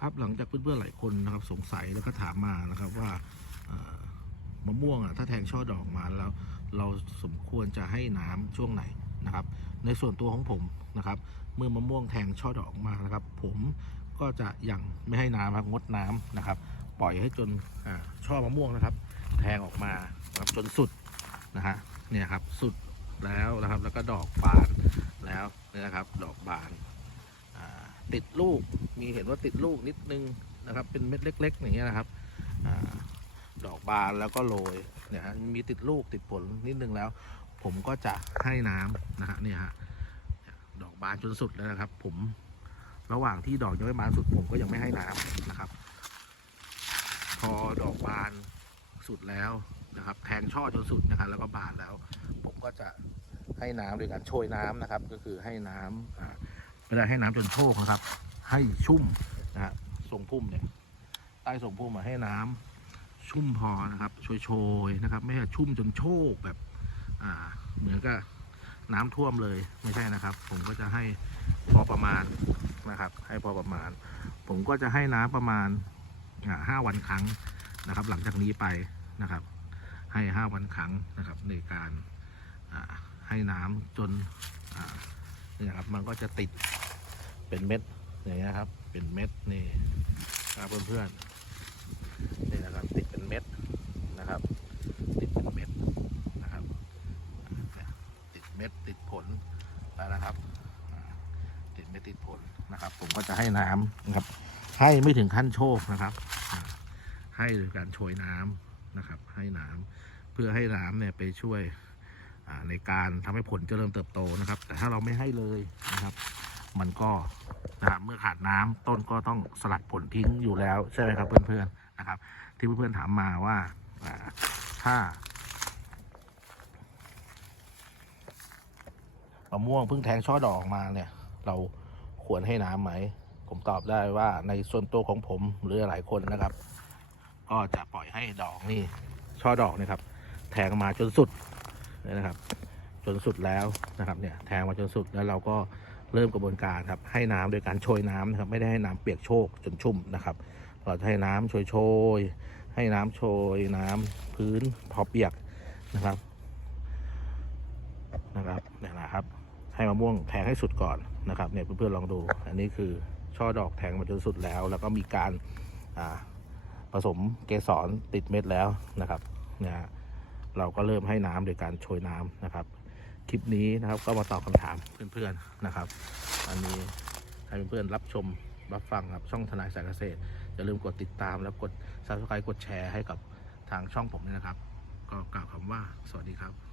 ครับหลังจากเพื่อนๆหลายคนนะครับสงสัยแล้วก็ถามมานะครับว่ามะม่วงอะถ้าแทงช่อดอกมาแล้ว เราสมควรจะให้น้ำช่วงไหนนะครับ ในส่วนตัวของผมนะครับ เมื่อมะม่วงแทงช่อดอกมานะครับ ผมก็จะยังไม่ให้น้ำครับงดน้ำนะครับ ปล่อยให้จนช่อมะม่วงนะครับ แทงออกมานะครับจนสุดนะฮะเนี่ยครับสุดแล้วนะครับแล้วก็ดอกบานแล้วนะครับ ดอกบาน ติดลูก มีเห็นว่าติดลูกนิดนึงนะครับ เป็นเม็ดเล็ก ๆ อย่างเงี้ยนะครับอดอกบานแล้วก็โรยเนี่ยฮะมีติดลูกติดผลนิดนึงแล้ว ผมก็จะให้น้ำนะฮะเนี่ยฮะดอกบานจนสุดแล้วนะครับ ผมระหว่างที่ดอกยังไม่บานสุดผมก็ยังไม่ให้น้ำนะครับ พอดอกบานสุดแล้วนะครับ แทงช่อจนสุดนะครับ แล้วก็บานแล้ว ผมก็จะให้น้ำโดยการโชยน้ำนะครับ ก็คือให้น้ำอ่า ไม่ได้ให้น้ำจนโชกนะครับ ให้ชุ่มนะฮะทรงพุ่มเนี่ยใต้ทรงพุ่มมาให้น้ำชุ่มพอนะครับโชยๆนะครับ ไม่ใช่ชุ่มจนโชกแบบอ่าเหมือนกับน้ำท่วมเลยไม่ใช่นะครับ ผมก็จะให้พอประมาณนะครับ ให้พอประมาณ ผมก็จะให้น้ำประมาณอ่าห้าวันครั้งนะครับ หลังจากนี้ไปนะครับ ให้ห้าวันครั้งนะครับ ในการอ่าให้น้ำจนอ่านี่ยครับมันก็จะติด เป็นเม็ดอย่างเงี้ยครับ เป็นเม็ดนี่นะครับเพื่อนๆนี่นะครับ ติดเป็นเม็ดนะครับ ติดเป็นเม็ดนะครับ ติดเม็ดติดผลแล้วนะครับ ติดเม็ดติดผลนะครับ ผมก็จะให้น้ำนะครับ ให้ไม่ถึงขั้นโชคนะครับ ให้โดยการโชยน้ำนะครับ ให้น้ำเพื่อให้น้ำเนี่ยไปช่วยในการทำให้ผลเจริญเติบโตนะครับ แต่ถ้าเราไม่ให้เลยนะครับ มันก็นะครับเมื่อขาดน้ำต้นก็ต้องสลัดผลทิ้งอยู่แล้วใช่ไหมครับเพื่อนๆนะครับ ที่เพื่อนๆถามมาว่าถ้ามะม่วงเพิ่งแทงช่อดอกออกมาเนี่ย เราควรให้น้ำไหม ผมตอบได้ว่าในส่วนตัวของผมหรือหลายคนนะครับ ก็จะปล่อยให้ดอกนี่ช่อดอกนะครับ แทงมาจนสุดนะครับ จนสุดแล้วนะครับ เนี่ย แทงมาจนสุดแล้วเราก็ เริ่มกระบวนการครับให้น้ำโดยการโชยน้ำนะครับไม่ได้ให้น้ำเปียกโชกจนชุ่มนะครับ เราจะให้น้ำโชยโชยให้น้ำโชยน้ำพื้นพอเปียกนะครับนะครับเนี่ยนะครับ ให้มะม่วงแทงให้สุดก่อนนะครับเนี่ยเพื่อนๆลองดู อันนี้คือช่อดอกแทงมาจนสุดแล้ว แล้วก็มีการอ่าผสมเกสรติดเม็ดแล้วนะครับเนี่ยเราก็เริ่มให้น้ำโดยการโชยน้ำนะครับ คลิปนี้นะครับ ก็มาตอบคำถามเพื่อนๆนะครับ อันนี้ให้เพื่อนๆรับชมรับฟังครับช่องทนายสายเกษตรอย่าลืมกดติดตามแล้วกด subscribe กดแชร์ให้กับทางช่องผมด้วยนะครับ ก็กล่าวคำว่าสวัสดีครับ